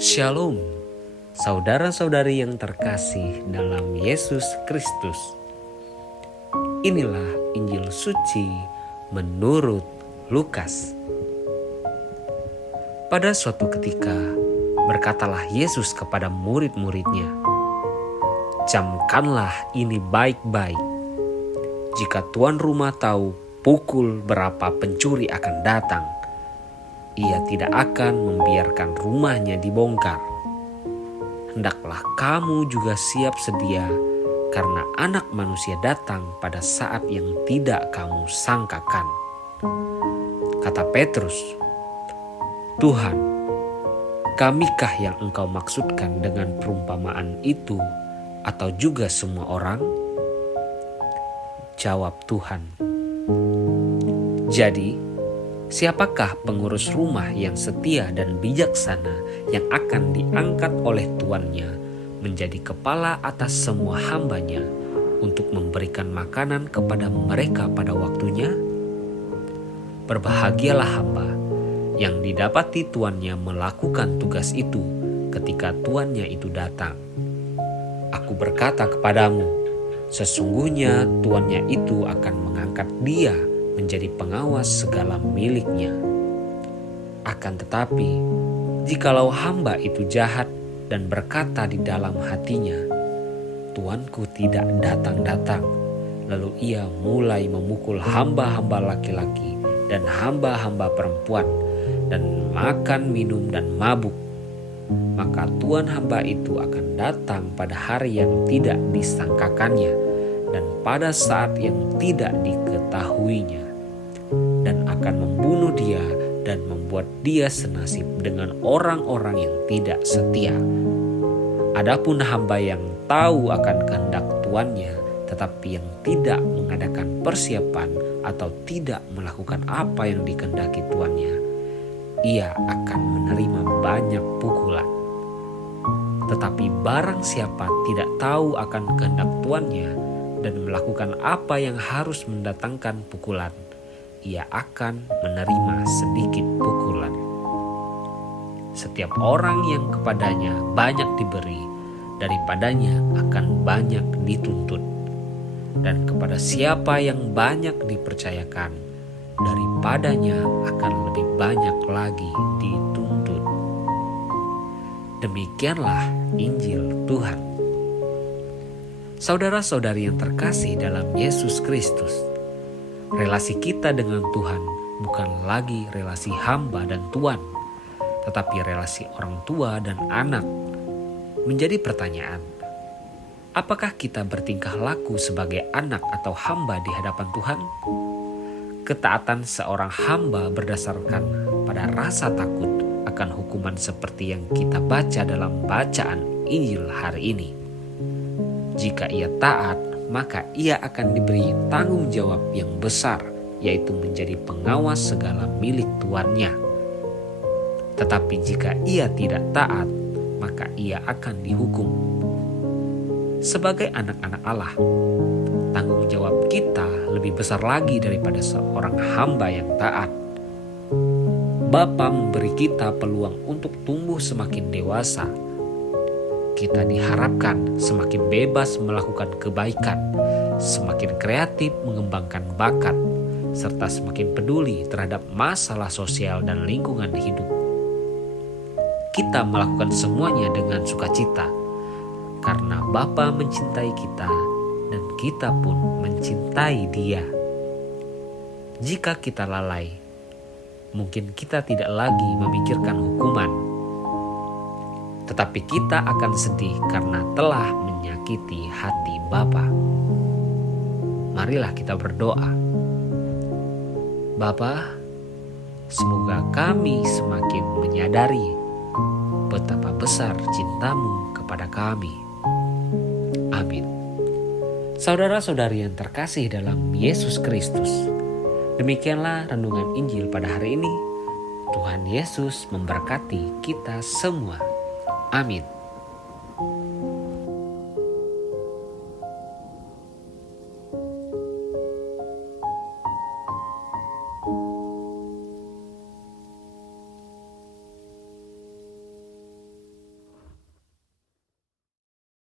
Shalom, saudara-saudari yang terkasih dalam Yesus Kristus. Inilah Injil suci menurut Lukas. Pada suatu ketika, berkatalah Yesus kepada murid-muridnya, "Camkanlah ini baik-baik. Jika tuan rumah tahu pukul berapa pencuri akan datang, ia tidak akan membiarkan rumahnya dibongkar. Hendaklah kamu juga siap sedia, karena Anak Manusia datang pada saat yang tidak kamu sangkakan." Kata Petrus, "Tuhan, kamikah yang Engkau maksudkan dengan perumpamaan itu, atau juga semua orang?" Jawab Tuhan, "Jadi, siapakah pengurus rumah yang setia dan bijaksana yang akan diangkat oleh tuannya menjadi kepala atas semua hambanya untuk memberikan makanan kepada mereka pada waktunya? Berbahagialah hamba yang didapati tuannya melakukan tugas itu ketika tuannya itu datang. Aku berkata kepadamu, sesungguhnya tuannya itu akan mengangkat dia menjadi pengawas segala miliknya. Akan tetapi, jikalau hamba itu jahat dan berkata di dalam hatinya, 'Tuanku tidak datang-datang,' lalu ia mulai memukul hamba-hamba laki-laki dan hamba-hamba perempuan, dan makan, minum, dan mabuk, maka tuan hamba itu akan datang pada hari yang tidak disangkakannya dan pada saat yang tidak diketahuinya, dan akan membunuh dia dan membuat dia senasib dengan orang-orang yang tidak setia. Adapun hamba yang tahu akan kehendak tuannya, tetapi yang tidak mengadakan persiapan atau tidak melakukan apa yang dikehendaki tuannya, ia akan menerima banyak pukulan. Tetapi barang siapa tidak tahu akan kehendak tuannya dan melakukan apa yang harus mendatangkan pukulan, ia akan menerima sedikit pukulan. Setiap orang yang kepadanya banyak diberi, daripadanya akan banyak dituntut. Dan kepada siapa yang banyak dipercayakan, daripadanya akan lebih banyak lagi dituntut." Demikianlah Injil Tuhan. Saudara-saudari yang terkasih dalam Yesus Kristus, relasi kita dengan Tuhan bukan lagi relasi hamba dan tuan, tetapi relasi orang tua dan anak. Menjadi pertanyaan, apakah kita bertingkah laku sebagai anak atau hamba di hadapan Tuhan? Ketaatan seorang hamba berdasarkan pada rasa takut akan hukuman seperti yang kita baca dalam bacaan Injil hari ini. Jika ia taat, maka ia akan diberi tanggung jawab yang besar, yaitu menjadi pengawas segala milik tuannya. Tetapi jika ia tidak taat, maka ia akan dihukum. Sebagai anak-anak Allah, tanggung jawab kita lebih besar lagi daripada seorang hamba yang taat. Bapa memberi kita peluang untuk tumbuh semakin dewasa. Kita diharapkan semakin bebas melakukan kebaikan, semakin kreatif mengembangkan bakat, serta semakin peduli terhadap masalah sosial dan lingkungan hidup. Kita melakukan semuanya dengan sukacita, karena Bapa mencintai kita dan kita pun mencintai Dia. Jika kita lalai, mungkin kita tidak lagi memikirkan hukuman, tetapi kita akan sedih karena telah menyakiti hati Bapa. Marilah kita berdoa. Bapa, semoga kami semakin menyadari betapa besar cinta-Mu kepada kami. Amin. Saudara-saudari yang terkasih dalam Yesus Kristus, demikianlah renungan Injil pada hari ini. Tuhan Yesus memberkati kita semua. Amin.